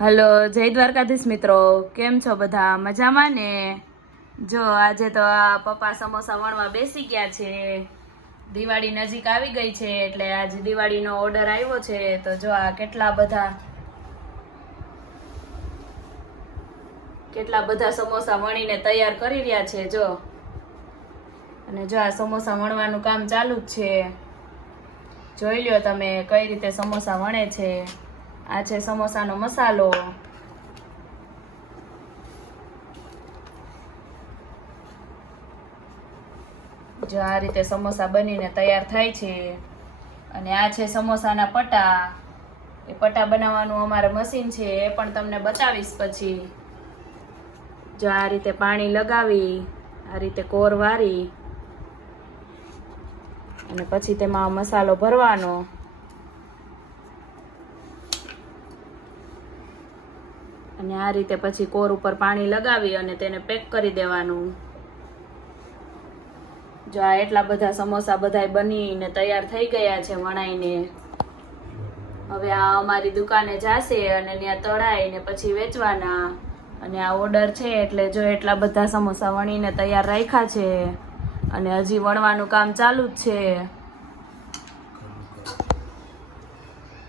Hello, જય દ્વારકાધીશ મિત્રો. કેમ છો બધા? મજામાં ને? જો, આજે તો આ પપ્પા સમોસા વણવા બેસી ગયા છે. દિવાળી નજીક આવી ગઈ છે, એટલે આજે દિવાળીનો ઓર્ડર આવ્યો છે. તો જો, આ કેટલા બધા કેટલા બધા સમોસા વણીને તૈયાર કરી રહ્યા છે, જો. અને જો, આ સમોસા વણવાનું કામ ચાલુ જ છે. જોઈ લ્યો તમે, કઈ રીતે સમોસા વણે છે. આ છે સમોસાનો મસાલો. જો આ રીતે સમોસા બનીને તૈયાર થાય છે. અને આ છે સમોસાના પટા. એ પટા બનાવવાનું અમારે મશીન છે, એ પણ તમને બતાવીશ પછી. જો આ રીતે પાણી લગાવી, આ રીતે કોર વારી. અને પછી તેમાં મસાલો ભરવાનો. અને આ રીતે પછી કોર ઉપર પાણી લગાવી અને તેને પેક કરી દેવાનું. જો આ એટલા બધા સમોસા બધાય બનીને તૈયાર થઈ ગયા છે વણાઈને. હવે આ અમારી દુકાને જાશે અને ત્યાં તળાઈને પછી વેચવાના. અને આ ઓર્ડર છે એટલે જો એટલા બધા સમોસા વણીને તૈયાર રાખ્યા છે અને હજી વણવાનું કામ ચાલુ જ છે.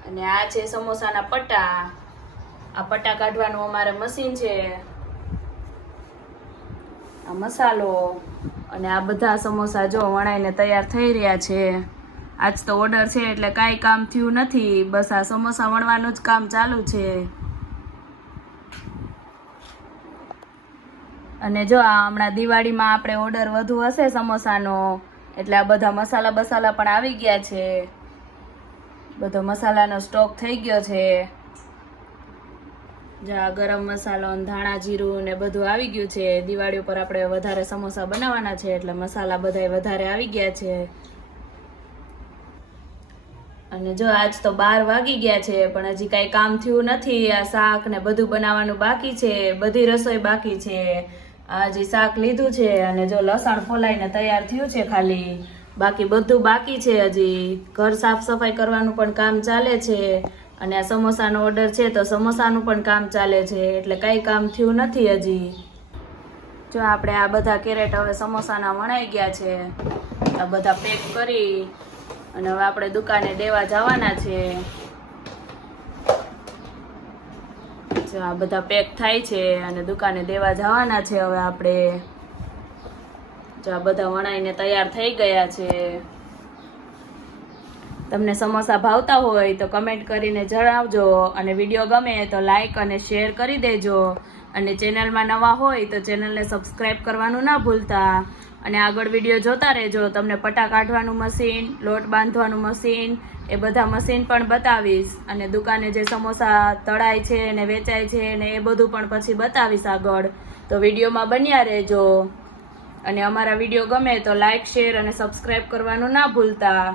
અને આ છે સમોસાના પટ્ટા. આ પટ્ટા કાઢવાનું અમારે મશીન છે. આ મસાલો અને આ બધા સમોસા જો વણાઈને તૈયાર થઈ રહ્યા છે. આજ તો ઓર્ડર છે એટલે કાંઈ કામ થયું નથી. બસ આ સમોસા વણવાનું જ કામ ચાલુ છે. અને જો આ હમણાં દિવાળીમાં આપણે ઓર્ડર વધુ હશે સમોસાનો, એટલે આ બધા મસાલા બસાલા પણ આવી ગયા છે. બધો મસાલાનો સ્ટોક થઈ ગયો છે. જા, ગરમ મસાલો ધાણા, જીરું ને બધું આવી ગયું છે. દિવાળી ઉપર આપણે વધારે સમોસા બનાવવાના છે, એટલે મસાલા બધા વધારે આવી ગયા છે. અને જો આજ તો બાર વાગી ગયા છે, પણ હજી કાંઈ કામ થયું નથી. આ શાક ને બધું બનાવવાનું બાકી છે, બધી રસોઈ બાકી છે. હજી શાક લીધું છે, અને જો લસણ ફોલાઈને તૈયાર થયું છે ખાલી. બાકી બધું બાકી છે હજી. ઘર સાફ સફાઈ કરવાનું પણ કામ ચાલે છે. અને આ સમોસાનો ઓર્ડર છે તો સમોસાનું પણ કામ ચાલે છે, એટલે કાંઈ કામ થયું નથી હજી. જો આપણે આ બધા કેરેટ હવે સમોસાના વણાઈ ગયા છે, આ બધા પેક કરી અને હવે આપણે દુકાને દેવા જવાના છે. જો આ બધા પેક થાય છે અને દુકાને દેવા જવાના છે હવે આપણે. જો આ બધા વણાઈને તૈયાર થઈ ગયા છે. તમને સમોસા ભાવતા હોય તો કમેન્ટ કરીને જણાવજો અને વીડિયો ગમે તો લાઇક અને શેર કરી દેજો. અને ચેનલમાં નવા હોય તો ચેનલને સબસ્ક્રાઈબ કરવાનું ના ભૂલતા. અને આગળ વીડિયો જોતા રહેજો. તમને પટા કાઢવાનું મશીન લોટ બાંધવાનું મશીન એ બધા મશીન પણ બતાવીશ. અને દુકાને જે સમોસા તળાય છે ને વેચાય છે ને એ બધું પણ પછી બતાવીશ આગળ. તો વિડીયોમાં બન્યા રહેજો. અને અમારા વીડિયો ગમે તો લાઇક શેર અને સબસ્ક્રાઈબ કરવાનું ના ભૂલતા.